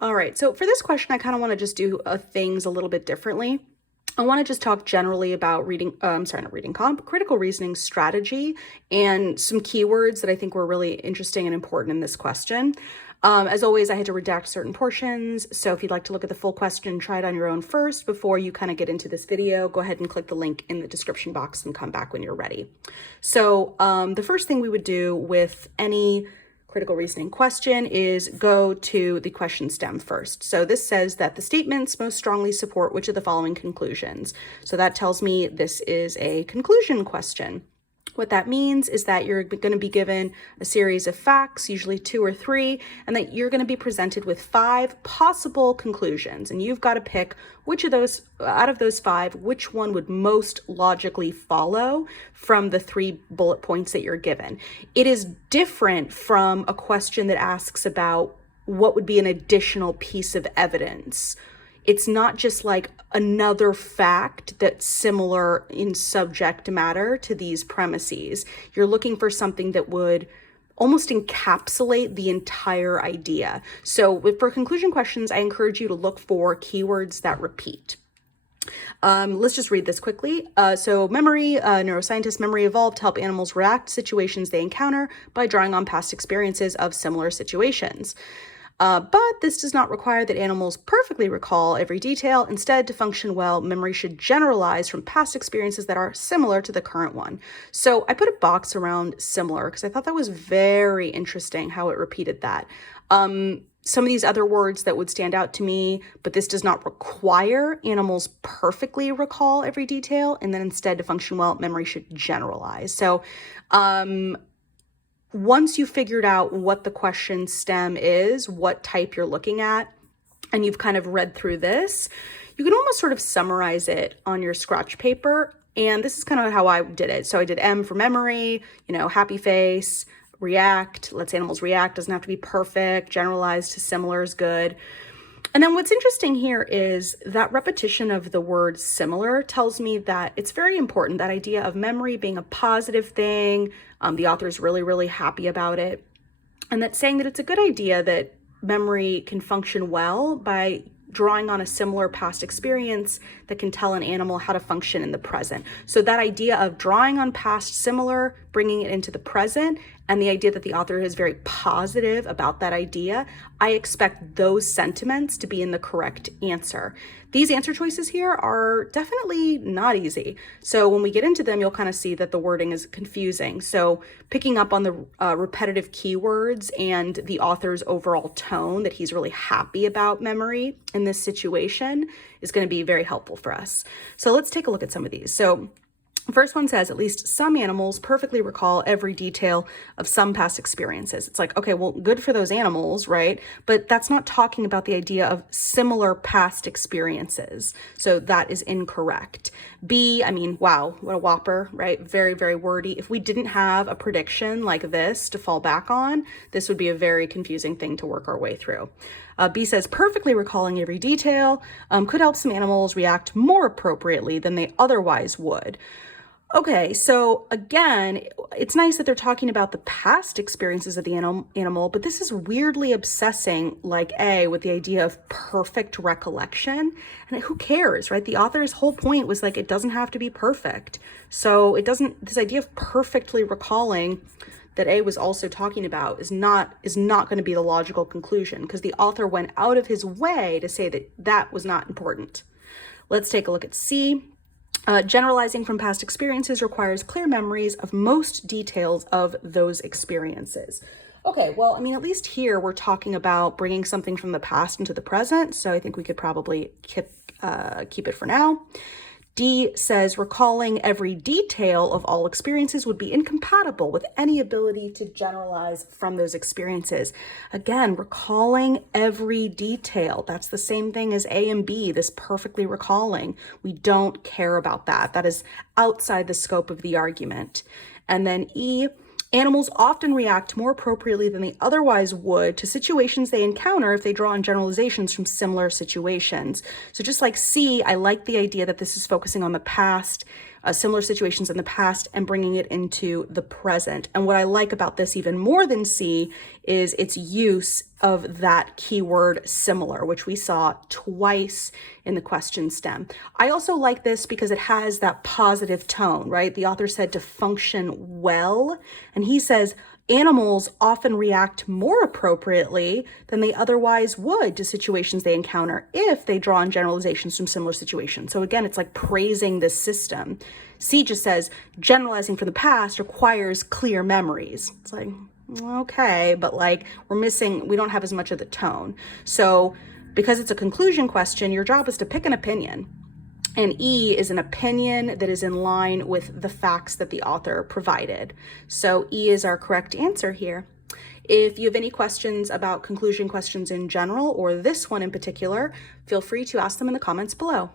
All right, so for this question, I kind of want to just do things a little bit differently. I want to just talk generally about critical reasoning strategy and some keywords that I think were really interesting and important in this question. As always, I had to redact certain portions. So if you'd like to look at the full question, try it on your own first before you kind of get into this video, go ahead and click the link in the description box and come back when you're ready. So the first thing we would do with any critical reasoning question is go to the question stem first. So this says that the statements most strongly support which of the following conclusions. So that tells me this is a conclusion question. What that means is that you're going to be given a series of facts, usually 2 or 3, and that you're going to be presented with 5 possible conclusions. And you've got to pick which of those, out of those 5, which one would most logically follow from the 3 bullet points that you're given. It is different from a question that asks about what would be an additional piece of evidence. It's not just like another fact that's similar in subject matter to these premises. You're looking for something that would almost encapsulate the entire idea. So for conclusion questions, I encourage you to look for keywords that repeat. Let's just read this quickly. So memory, neuroscientist, memory evolved to help animals react to situations they encounter by drawing on past experiences of similar situations. But this does not require that animals perfectly recall every detail. Instead, to function well, memory should generalize from past experiences that are similar to the current one. So I put a box around similar because I thought that was very interesting how it repeated that. Some of these other words that would stand out to me, but this does not require animals perfectly recall every detail. And then instead, to function well, memory should generalize. So, once you figured out what the question stem is, what type you're looking at, and you've kind of read through this, you can almost sort of summarize it on your scratch paper. And this is kind of how I did it. So I did M for memory, happy face, react, lets animals react, doesn't have to be perfect, generalized to similar is good. And then what's interesting here is that repetition of the word similar tells me that it's very important, that idea of memory being a positive thing. The author is really, really happy about it. And that's saying that it's a good idea that memory can function well by drawing on a similar past experience that can tell an animal how to function in the present. So that idea of drawing on past similar, bringing it into the present, and the idea that the author is very positive about that idea, I expect those sentiments to be in the correct answer. These answer choices here are definitely not easy. So when we get into them, you'll kind of see that the wording is confusing. So picking up on the repetitive keywords and the author's overall tone that he's really happy about memory in this situation is going to be very helpful for us. So let's take a look at some of these. So first one says, at least some animals perfectly recall every detail of some past experiences. It's like, okay, well, good for those animals, right? But that's not talking about the idea of similar past experiences. So that is incorrect. B, I mean, wow, what a whopper, right? Very, very wordy. If we didn't have a prediction like this to fall back on, this would be a very confusing thing to work our way through. B says, perfectly recalling every detail could help some animals react more appropriately than they otherwise would. Okay, so again, it's nice that they're talking about the past experiences of the animal, but this is weirdly obsessing, like A, with the idea of perfect recollection. And who cares, right? The author's whole point was like, it doesn't have to be perfect. So it doesn't, this idea of perfectly recalling that A was also talking about is not going to be the logical conclusion, because the author went out of his way to say that that was not important. Let's take a look at C. Generalizing from past experiences requires clear memories of most details of those experiences. Okay, well, I mean, at least here we're talking about bringing something from the past into the present, so I think we could probably keep it for now. D says recalling every detail of all experiences would be incompatible with any ability to generalize from those experiences. Again, recalling every detail. That's the same thing as A and B, this perfectly recalling. We don't care about that. That is outside the scope of the argument. And then E, animals often react more appropriately than they otherwise would to situations they encounter if they draw on generalizations from similar situations. So just like C, I like the idea that this is focusing on the past. similar situations in the past and bringing it into the present. And what I like about this even more than C is its use of that keyword similar, which we saw twice in the question stem. I also like this because it has that positive tone, right? The author said to function well, and he says, animals often react more appropriately than they otherwise would to situations they encounter if they draw on generalizations from similar situations. So again, it's like praising the system. C just says generalizing from the past requires clear memories. It's like, okay, but like we don't have as much of the tone. So because it's a conclusion question, your job is to pick an opinion. And E is an opinion that is in line with the facts that the author provided. So E is our correct answer here. If you have any questions about conclusion questions in general or this one in particular, feel free to ask them in the comments below.